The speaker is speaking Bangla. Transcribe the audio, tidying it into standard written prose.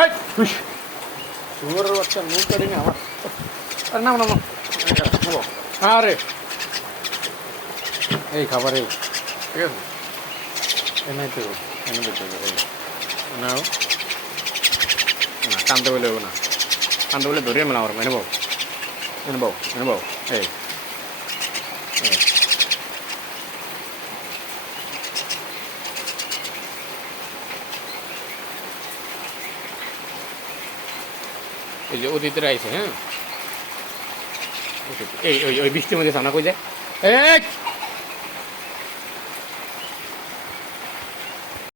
এই শুয়োরের বাচ্চা নুন কাটি না আমার। আরে নাম নাম নেবো। আরে এই খাবার এই ঠিক আছে এনে তো এনে দিতে হবে এই নাও না টানতে বলে না টানতে বলে ধরিয়ে মেলা আমার এনে বউ এনে বউ এনে বউ এই এই যে অতিথিরা আইছে হ্যাঁ এই ওই ওই বৃষ্টির মধ্যে সামনা কই যায় এই